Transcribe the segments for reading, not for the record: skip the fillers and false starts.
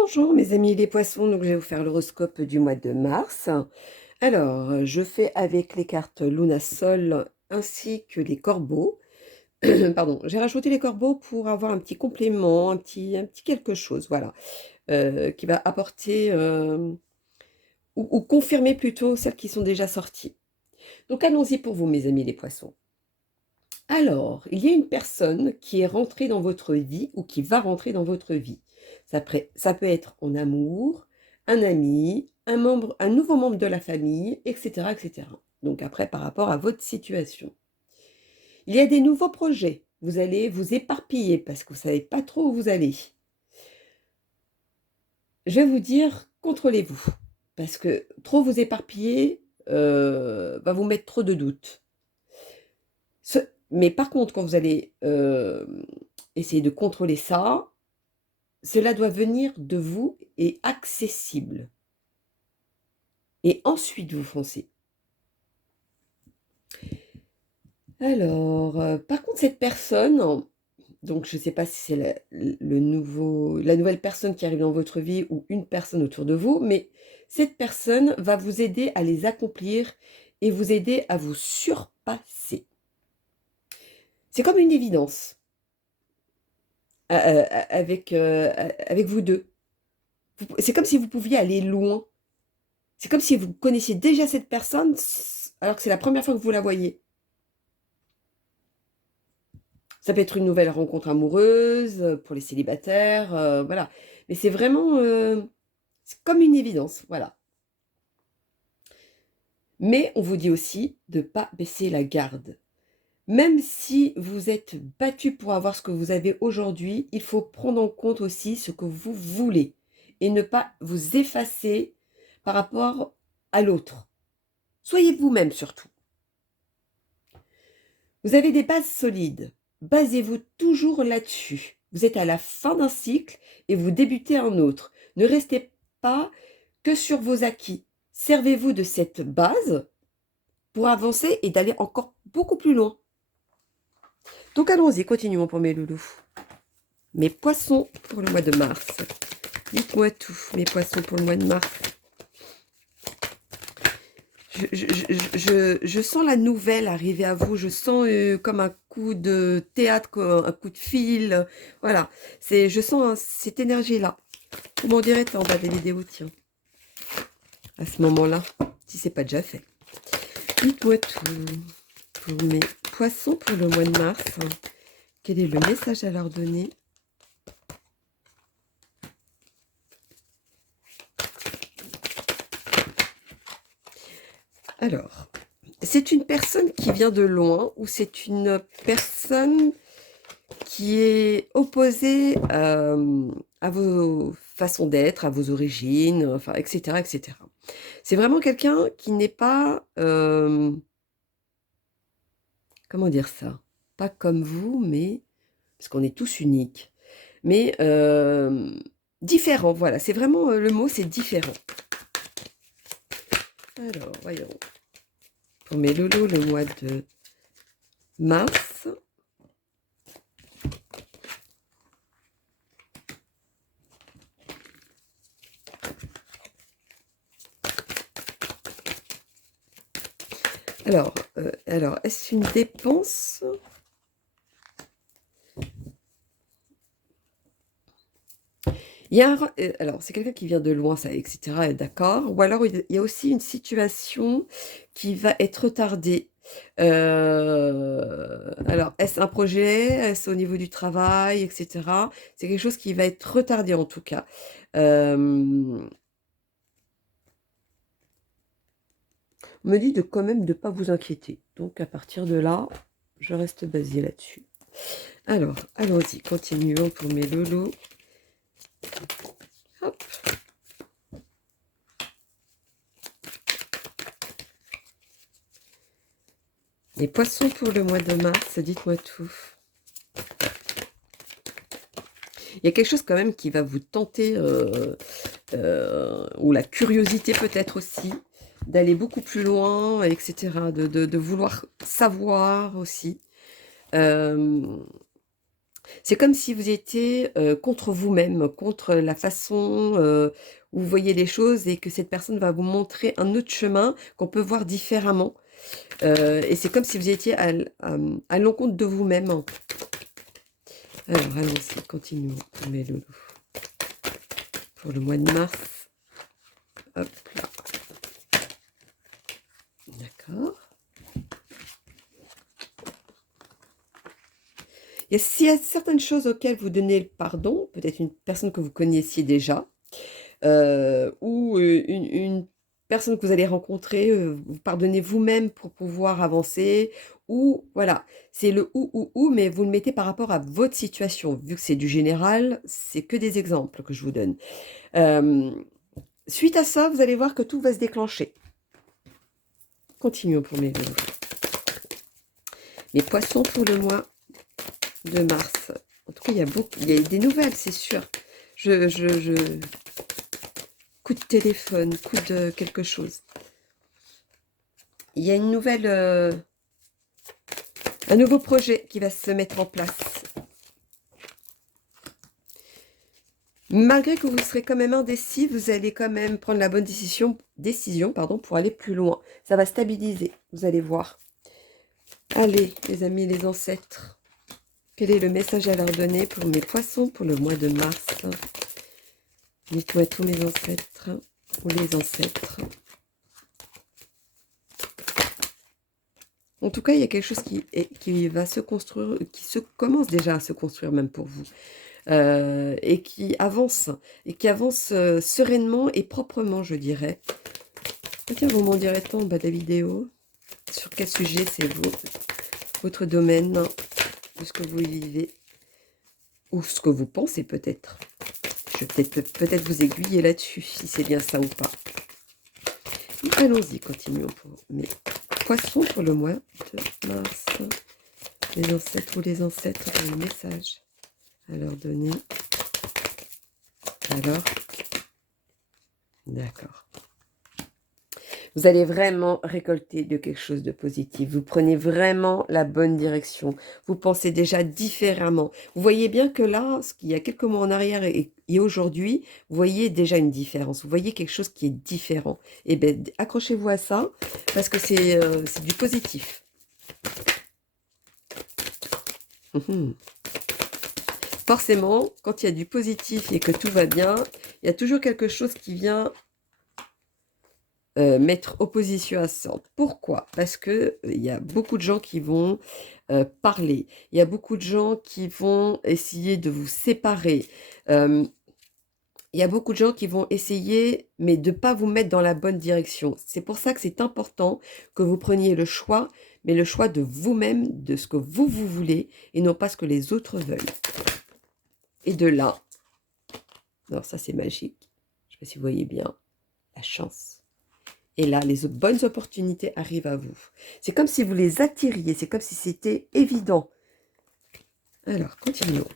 Bonjour mes amis les poissons, donc je vais vous faire l'horoscope du mois de mars. Alors, je fais avec les cartes Lunasol ainsi que les corbeaux. Pardon, j'ai rajouté les corbeaux pour avoir un petit complément, un petit quelque chose, voilà, qui va apporter ou confirmer plutôt celles qui sont déjà sorties. Donc allons-y pour vous mes amis les poissons. Alors, il y a une personne qui est rentrée dans votre vie ou qui va rentrer dans votre vie. Ça peut être en amour, un ami, un nouveau membre de la famille, etc., etc. Donc après, par rapport à votre situation. Il y a des nouveaux projets. Vous allez vous éparpiller parce que vous ne savez pas trop où vous allez. Je vais vous dire, contrôlez-vous. Parce que trop vous éparpiller va vous mettre trop de doutes. Mais par contre, quand vous allez essayer de contrôler ça, cela doit venir de vous et accessible. Et ensuite, vous foncez. Alors, par contre, cette personne, donc je ne sais pas si c'est la nouvelle personne qui arrive dans votre vie ou une personne autour de vous, mais cette personne va vous aider à les accomplir et vous aider à vous surpasser. C'est comme une évidence avec vous deux. C'est comme si vous pouviez aller loin. C'est comme si vous connaissiez déjà cette personne alors que c'est la première fois que vous la voyez. Ça peut être une nouvelle rencontre amoureuse pour les célibataires, voilà. Mais c'est vraiment c'est comme une évidence, voilà. Mais on vous dit aussi de ne pas baisser la garde. Même si vous êtes battu pour avoir ce que vous avez aujourd'hui, il faut prendre en compte aussi ce que vous voulez et ne pas vous effacer par rapport à l'autre. Soyez vous-même surtout. Vous avez des bases solides. Basez-vous toujours là-dessus. Vous êtes à la fin d'un cycle et vous débutez un autre. Ne restez pas que sur vos acquis. Servez-vous de cette base pour avancer et d'aller encore beaucoup plus loin. Donc allons-y, continuons pour mes loulous. Mes poissons pour le mois de mars. Dites-moi tout, mes poissons pour le mois de mars. Je sens la nouvelle arriver à vous. Je sens comme un coup de théâtre, un coup de fil. Voilà. Je sens cette énergie-là. Vous m'en direz en bas des vidéos, tiens. À ce moment-là, si c'est pas déjà fait. Dites-moi tout. Pour mes poissons pour le mois de mars, quel est le message à leur donner? Alors, c'est une personne qui vient de loin ou c'est une personne qui est opposée à vos façons d'être, à vos origines, enfin, etc., etc. C'est vraiment quelqu'un qui n'est pas, comment dire ça? Pas comme vous, mais, parce qu'on est tous uniques, mais différent, voilà, c'est vraiment le mot, c'est différent. Alors, voyons. Pour mes loulous, le mois de mars. Alors, est-ce une dépense? Alors, c'est quelqu'un qui vient de loin, ça, etc., d'accord. Ou alors, il y a aussi une situation qui va être retardée. Alors, est-ce un projet? Est-ce au niveau du travail, etc. C'est quelque chose qui va être retardé, en tout cas. On me dit de quand même de ne pas vous inquiéter. Donc, à partir de là, je reste basée là-dessus. Alors, allons-y, continuons pour mes lolos. Hop. Les poissons pour le mois de mars, dites-moi tout. Il y a quelque chose quand même qui va vous tenter, ou la curiosité peut-être aussi, d'aller beaucoup plus loin, etc., de vouloir savoir aussi. C'est comme si vous étiez contre vous-même, contre la façon où vous voyez les choses et que cette personne va vous montrer un autre chemin qu'on peut voir différemment. Et c'est comme si vous étiez à l'encontre de vous-même. Alors, allons-y, continuons pour mes loulous. Pour le mois de mars. Hop là. D'accord. S'il y a certaines choses auxquelles vous donnez le pardon, peut-être une personne que vous connaissiez déjà, ou une personne que vous allez rencontrer, vous pardonnez vous-même pour pouvoir avancer, ou voilà, c'est le ou, mais vous le mettez par rapport à votre situation. Vu que c'est du général, c'est que des exemples que je vous donne. Suite à ça, vous allez voir que tout va se déclencher. Continuons pour mes loulous. Les poissons pour le mois de mars. En tout cas, il y a des nouvelles, c'est sûr. Coup de téléphone, coup de quelque chose. Il y a une nouvelle, un nouveau projet qui va se mettre en place. Malgré que vous serez quand même indécis, vous allez quand même prendre la bonne décision pour aller plus loin. Ça va stabiliser, vous allez voir. Allez, les amis, les ancêtres. Quel est le message à leur donner pour mes poissons pour le mois de mars? Dites-moi tous mes ancêtres ou les ancêtres. En tout cas, il y a quelque chose qui va se construire, qui se commence déjà à se construire même pour vous. Et qui avance sereinement et proprement, je dirais. Tiens, vous m'en direz tant en bas de la vidéo. Sur quel sujet c'est votre domaine, de ce que vous vivez, ou ce que vous pensez peut-être. Je vais peut-être vous aiguiller là-dessus, si c'est bien ça ou pas. Allons-y, continuons pour mes poissons pour le mois de mars. Les ancêtres ou les ancêtres ont un message à leur donner. Alors, d'accord. Vous allez vraiment récolter de quelque chose de positif. Vous prenez vraiment la bonne direction. Vous pensez déjà différemment. Vous voyez bien que là, ce qu'il y a quelques mois en arrière et aujourd'hui, vous voyez déjà une différence. Vous voyez quelque chose qui est différent. Et bien, accrochez-vous à ça parce que c'est du positif. Forcément, quand il y a du positif et que tout va bien, il y a toujours quelque chose qui vient mettre opposition à ça. Pourquoi? Parce que il y a beaucoup de gens qui vont parler. Il y a beaucoup de gens qui vont essayer de vous séparer. Il y a beaucoup de gens qui vont essayer, mais de ne pas vous mettre dans la bonne direction. C'est pour ça que c'est important que vous preniez le choix, mais le choix de vous-même, de ce que vous voulez, et non pas ce que les autres veulent. Et de là, alors ça c'est magique, je ne sais pas si vous voyez bien, la chance. Et là, les bonnes opportunités arrivent à vous. C'est comme si vous les attiriez, c'est comme si c'était évident. Alors, continuons.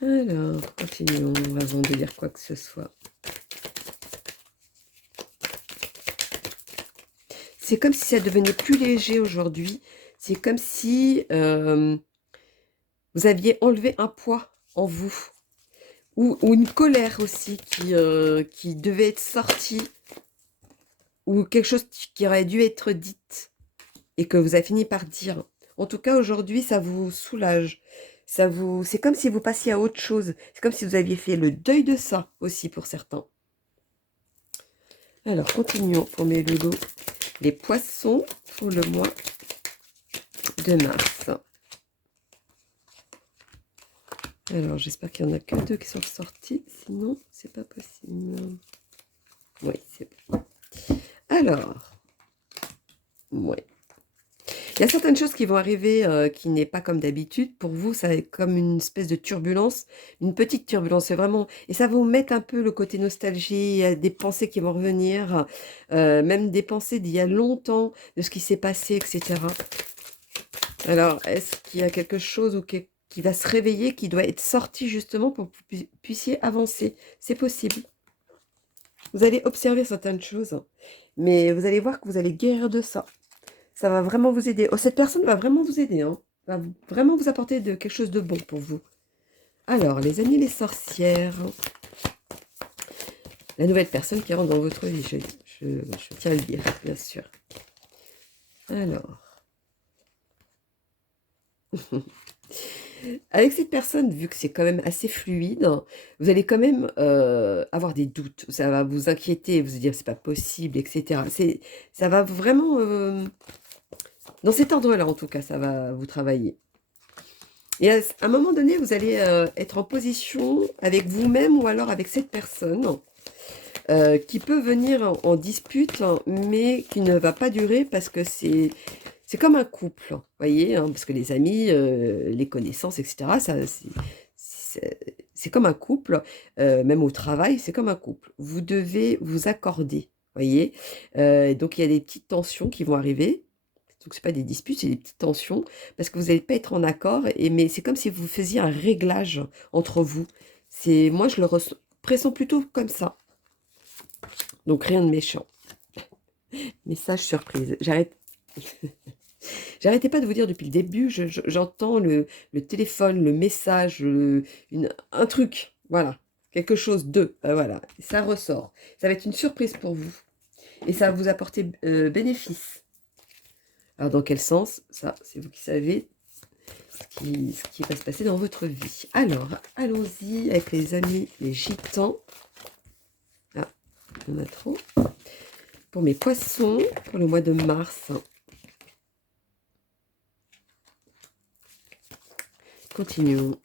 Alors, continuons avant de lire quoi que ce soit. C'est comme si ça devenait plus léger aujourd'hui. C'est comme si vous aviez enlevé un poids en vous. Ou une colère aussi qui devait être sortie. Ou quelque chose qui aurait dû être dite. Et que vous avez fini par dire. En tout cas, aujourd'hui, ça vous soulage. C'est comme si vous passiez à autre chose. C'est comme si vous aviez fait le deuil de ça aussi pour certains. Alors, continuons pour mes loulous. Les poissons pour le mois de mars. Alors, j'espère qu'il n'y en a que 2 qui sont sortis. Sinon, c'est pas possible. Oui, c'est bon. Alors, oui. Il y a certaines choses qui vont arriver qui n'est pas comme d'habitude. Pour vous, ça va être comme une espèce de turbulence, une petite turbulence. C'est vraiment... Et ça va vous mettre un peu le côté nostalgie, il y a des pensées qui vont revenir, même des pensées d'il y a longtemps, de ce qui s'est passé, etc. Alors, est-ce qu'il y a quelque chose qui va se réveiller, qui doit être sorti justement pour que vous puissiez avancer? C'est possible. Vous allez observer certaines choses mais vous allez voir que vous allez guérir de ça. Ça va vraiment vous aider. Oh, cette personne va vraiment vous aider, hein. Vraiment vous apporter quelque chose de bon pour vous. Alors, les amis, les sorcières. La nouvelle personne qui rentre dans votre vie, je tiens à le dire, bien sûr. Alors. Avec cette personne, vu que c'est quand même assez fluide, vous allez quand même avoir des doutes. Ça va vous inquiéter, vous dire c'est pas possible, etc. Ça va vraiment, dans cet ordre-là en tout cas, ça va vous travailler. Et à un moment donné, vous allez être en position avec vous-même ou alors avec cette personne qui peut venir en dispute, mais qui ne va pas durer parce que c'est comme un couple, vous voyez, hein, parce que les amis, les connaissances, etc., c'est comme un couple, même au travail, c'est comme un couple. Vous devez vous accorder, vous voyez. Donc il y a des petites tensions qui vont arriver. Donc c'est pas des disputes, c'est des petites tensions, parce que vous n'allez pas être en accord, mais c'est comme si vous faisiez un réglage entre vous. Moi, je le pressens plutôt comme ça. Donc rien de méchant. Message surprise. J'arrêtais pas de vous dire depuis le début, j'entends le téléphone, le message, un truc, voilà, quelque chose de, voilà, ça ressort. Ça va être une surprise pour vous et ça va vous apporter bénéfice. Alors dans quel sens? Ça, c'est vous qui savez ce qui va se passer dans votre vie. Alors, allons-y avec les amis, les gitans. Ah, on a trop. Pour mes poissons, pour le mois de mars. Continuons.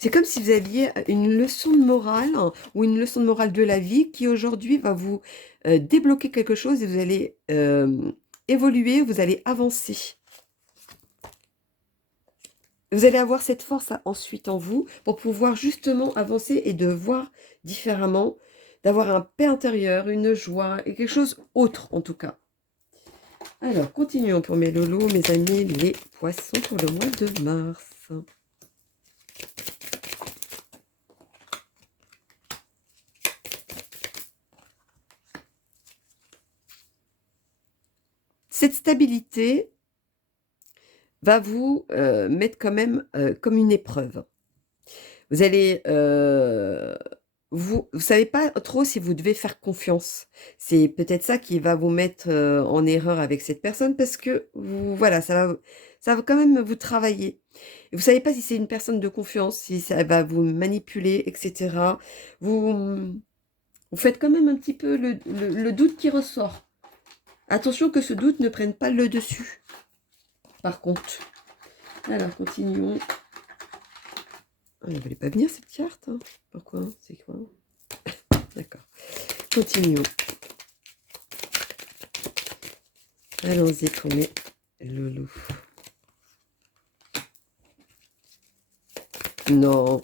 C'est comme si vous aviez une leçon de morale ou une leçon de morale de la vie qui aujourd'hui va vous débloquer quelque chose et vous allez évoluer, vous allez avancer. Vous allez avoir cette force ensuite en vous pour pouvoir justement avancer et de voir différemment, d'avoir un paix intérieure, une joie et quelque chose autre en tout cas. Alors, continuons pour mes lolos, mes amis, les poissons pour le mois de mars. Cette stabilité va vous mettre quand même comme une épreuve. Vous allez... vous ne savez pas trop si vous devez faire confiance. C'est peut-être ça qui va vous mettre en erreur avec cette personne parce que voilà, ça va quand même vous travailler. Et vous ne savez pas si c'est une personne de confiance, si ça va vous manipuler, etc. Vous, vous faites quand même un petit peu le doute qui ressort. Attention que ce doute ne prenne pas le dessus, par contre. Alors, continuons. Elle ne voulait pas venir, cette carte, hein. Pourquoi? C'est quoi? D'accord. Continuons. Allons-y pour mes loulous. Non.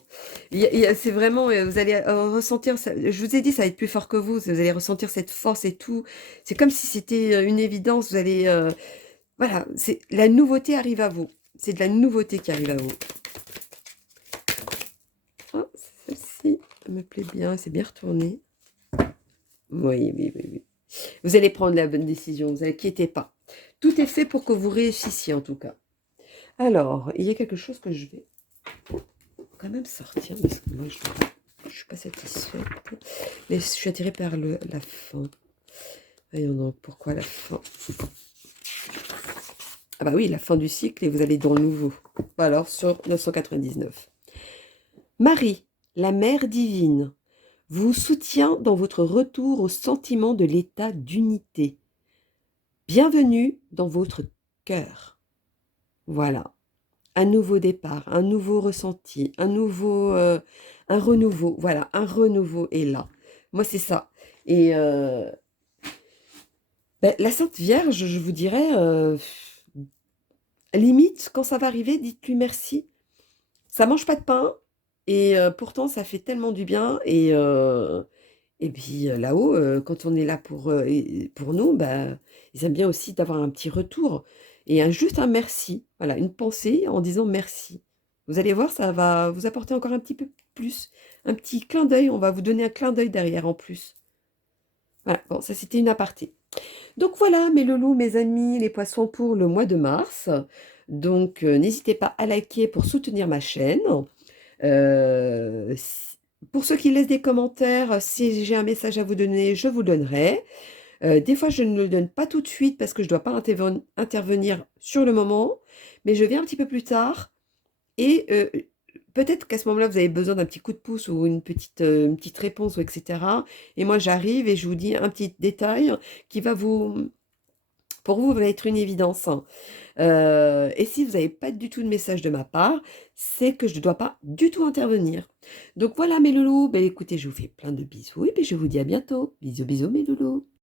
C'est vraiment... Vous allez ressentir... Ça, je vous ai dit, ça va être plus fort que vous. Vous allez ressentir cette force et tout. C'est comme si c'était une évidence. Vous allez... voilà. La nouveauté arrive à vous. C'est de la nouveauté qui arrive à vous. Oh, celle-ci me plaît bien. C'est bien retourné. Oui, oui, oui, oui. Vous allez prendre la bonne décision. Vous inquiétez pas. Tout est fait pour que vous réussissiez, en tout cas. Alors, il y a quelque chose que je vais quand même sortir. Parce que moi, je ne suis pas satisfaite. Mais je suis attirée par la fin. Voyons donc, pourquoi la fin? Ah bah oui, la fin du cycle et vous allez dans le nouveau. Alors, sur 999. Marie, la mère divine, vous soutient dans votre retour au sentiment de l'état d'unité. Bienvenue dans votre cœur. Voilà. Un nouveau départ, un nouveau ressenti, un renouveau. Voilà, un renouveau est là. Moi, c'est ça. Et la Sainte Vierge, je vous dirais, limite, quand ça va arriver, dites-lui merci. Ça mange pas de pain, et pourtant, ça fait tellement du bien. Et puis là-haut, quand on est là pour nous, bah, ils aiment bien aussi d'avoir un petit retour et juste un merci. Voilà, une pensée en disant merci. Vous allez voir, ça va vous apporter encore un petit peu. plus, un petit clin d'œil. On va vous donner un clin d'œil derrière en plus. Voilà, bon, ça c'était une aparté. Donc voilà, mes loulous, mes amis, les poissons pour le mois de mars. Donc n'hésitez pas à liker pour soutenir ma chaîne. Pour ceux qui laissent des commentaires, si j'ai un message à vous donner, je vous donnerai. Des fois, je ne le donne pas tout de suite parce que je ne dois pas intervenir sur le moment, mais je viens un petit peu plus tard et peut-être qu'à ce moment-là, vous avez besoin d'un petit coup de pouce ou une petite réponse, ou etc. Et moi, j'arrive et je vous dis un petit détail qui va vous, pour vous, va être une évidence, hein. Et si vous n'avez pas du tout de message de ma part, c'est que je ne dois pas du tout intervenir. Donc voilà mes loulous, ben écoutez, je vous fais plein de bisous et puis je vous dis à bientôt. Bisous, bisous mes loulous.